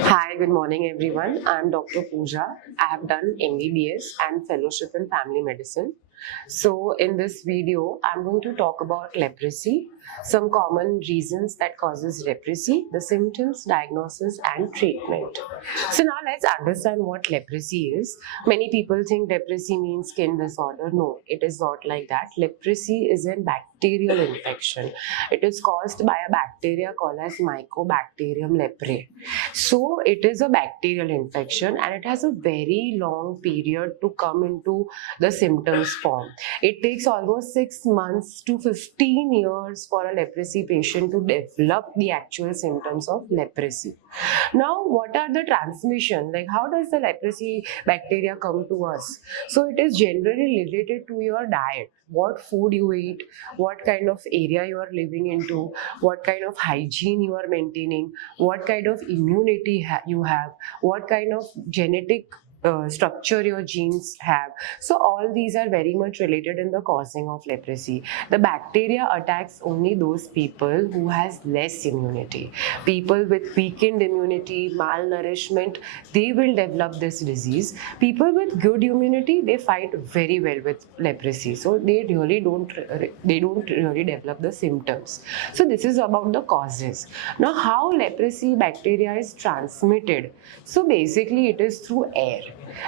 Hi, good morning everyone. I'm Dr. Pooja. I have done MBBS and fellowship in family medicine. So in this video, I'm going to talk about leprosy, some common reasons that causes leprosy, the symptoms, diagnosis and treatment. So now let's understand what leprosy is. Many people think leprosy means skin disorder. No, it is not like that. Leprosy is a bacterial infection. It is caused by a bacteria called as Mycobacterium leprae. So it is a bacterial infection and it has a very long period to come into the symptoms form. It takes almost 6 months to 15 years for a leprosy patient to develop the actual symptoms of leprosy. Now, what are the transmission? Like, how does the leprosy bacteria come to us? So it is generally related to your diet, what food you eat, what kind of area you are living into, what kind of hygiene you are maintaining, what kind of immunity you have, what kind of genetic structure your genes have. So all these are very much related in the causing of leprosy. The bacteria attacks only those people who has less immunity. People with weakened immunity, malnourishment, they will develop this disease. People with good immunity, they fight very well with leprosy. So they don't really develop the symptoms. So this is about the causes. Now how leprosy bacteria is transmitted? So basically it is through air.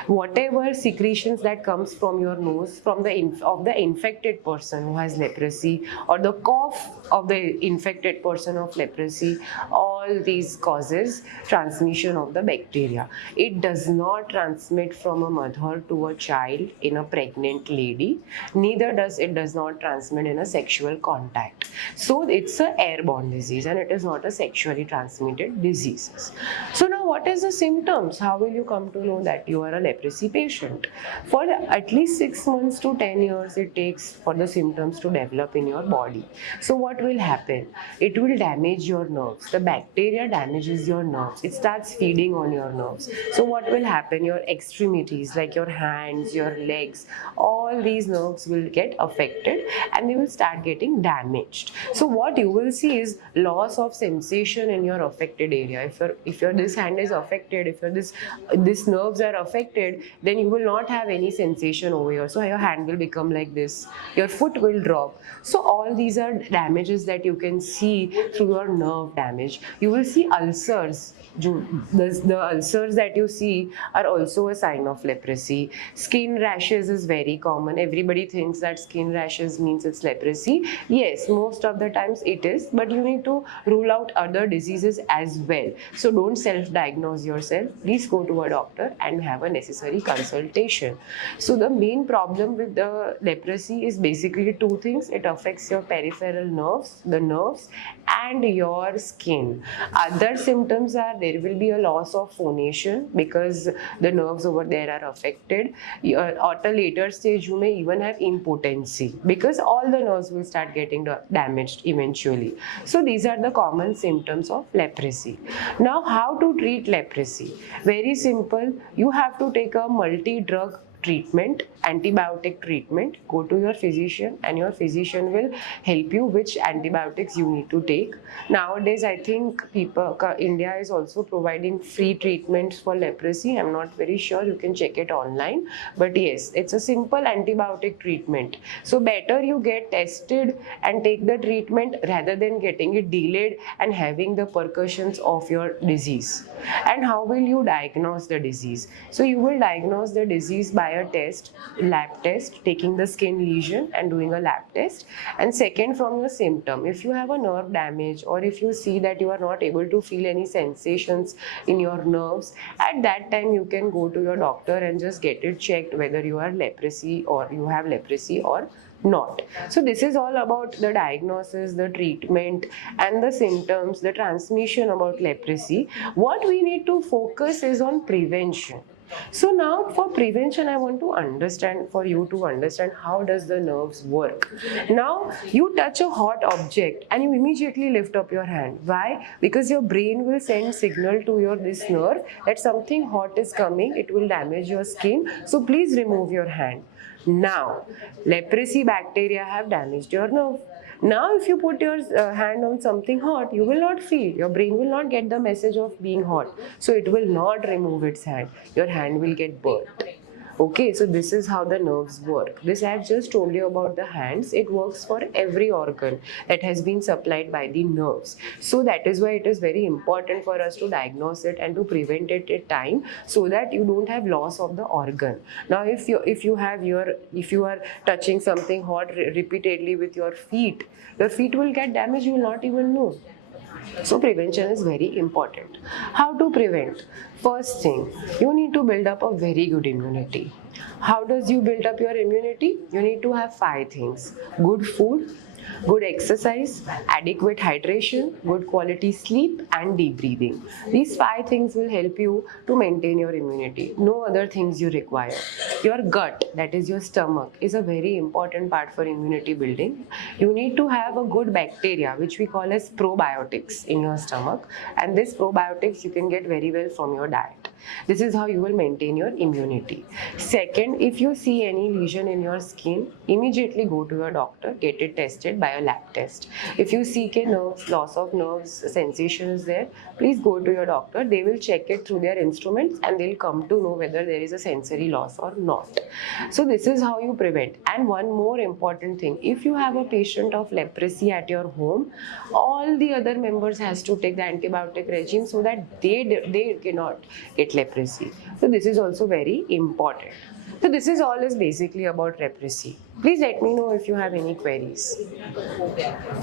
Whatever secretions that comes from your nose from the infected person who has leprosy, or the cough of the infected person of leprosy, all these causes transmission of the bacteria. It does not transmit from a mother to a child in a pregnant lady, neither does not transmit in a sexual contact. So it's a airborne disease and it is not a sexually transmitted disease. So now what is the symptoms? How will you come to know that you are a leprosy patient? For at least 6 months to 10 years it takes for the symptoms to develop in your body. So what will happen? It will damage your nerves. The bacteria damages your nerves. It starts feeding on your nerves. So what will happen? Your extremities like your hands, your legs, all these nerves will get affected and they will start getting damaged. So what you will see is loss of sensation in your affected area. If your this hand is affected, if your this nerves are affected, then you will not have any sensation over here. So your hand will become like this, your foot will drop. So all these are damages that you can see through your nerve damage. You will see ulcers. The ulcers that you see are also a sign of leprosy. Skin rashes is very common. Everybody thinks that skin rashes means it's leprosy. Yes, most of the times it is, but you need to rule out other diseases as well. So don't self-diagnose yourself. Please go to a doctor and have a necessary consultation. So the main problem with the leprosy is basically two things. It affects your peripheral nerves, the nerves, and your skin. Other symptoms are there will be a loss of phonation because the nerves over there are affected. At a later stage, you may even have impotency because all the nerves will start getting damaged eventually. So these are the common symptoms of leprosy. Now, how to treat leprosy? Very simple. You have to take a multi-drug treatment, antibiotic treatment. Go to your physician and your physician will help you which antibiotics you need to take. Nowadays I think India is also providing free treatments for leprosy. I'm not very sure, you can check it online, but yes, it's a simple antibiotic treatment. So better you get tested and take the treatment rather than getting it delayed and having the repercussions of your disease. And how will you diagnose the disease? So you will diagnose the disease by a test, lab test, taking the skin lesion and doing a lab test. And second, from your symptom, if you have a nerve damage or if you see that you are not able to feel any sensations in your nerves, at that time you can go to your doctor and just get it checked whether you are leprosy or you have leprosy or not. So this is all about the diagnosis, the treatment and the symptoms, the transmission about leprosy. What we need to focus is on prevention. So now for prevention, I want to understand, for you to understand how does the nerves work. Now you touch a hot object and you immediately lift up your hand. Why? Because your brain will send signal to your this nerve that something hot is coming, it will damage your skin. So please remove your hand. Now, leprosy bacteria have damaged your nerve. Now, if you put your hand on something hot, you will not feel. Your brain will not get the message of being hot. So it will not remove its hand. Your hand will get burnt. Okay, so this is how the nerves work. This I have just told you about the hands. It works for every organ that has been supplied by the nerves. So that is why it is very important for us to diagnose it and to prevent it at time, so that you don't have loss of the organ. Now, if you are touching something hot repeatedly with your feet will get damaged. You will not even know. So prevention is very important. How to prevent? First thing, you need to build up a very good immunity. How does you build up your immunity? You need to have 5 things: good food, good exercise, adequate hydration, good quality sleep, and deep breathing. These 5 things will help you to maintain your immunity. No other things you require. Your gut, that is your stomach, is a very important part for immunity building. You need to have a good bacteria, which we call as probiotics, in your stomach, and this probiotics you can get very well from your diet. This is how you will maintain your immunity. Second, if you see any lesion in your skin, immediately go to your doctor, get it tested by a lab test. If you see a loss of nerves, sensations there, please go to your doctor. They will check it through their instruments and they'll come to know whether there is a sensory loss or not. So this is how you prevent. And one more important thing, if you have a patient of leprosy at your home, all the other members has to take the antibiotic regime so that they cannot get leprosy. So this is also very important. So this is all is basically about leprosy. Please let me know if you have any queries.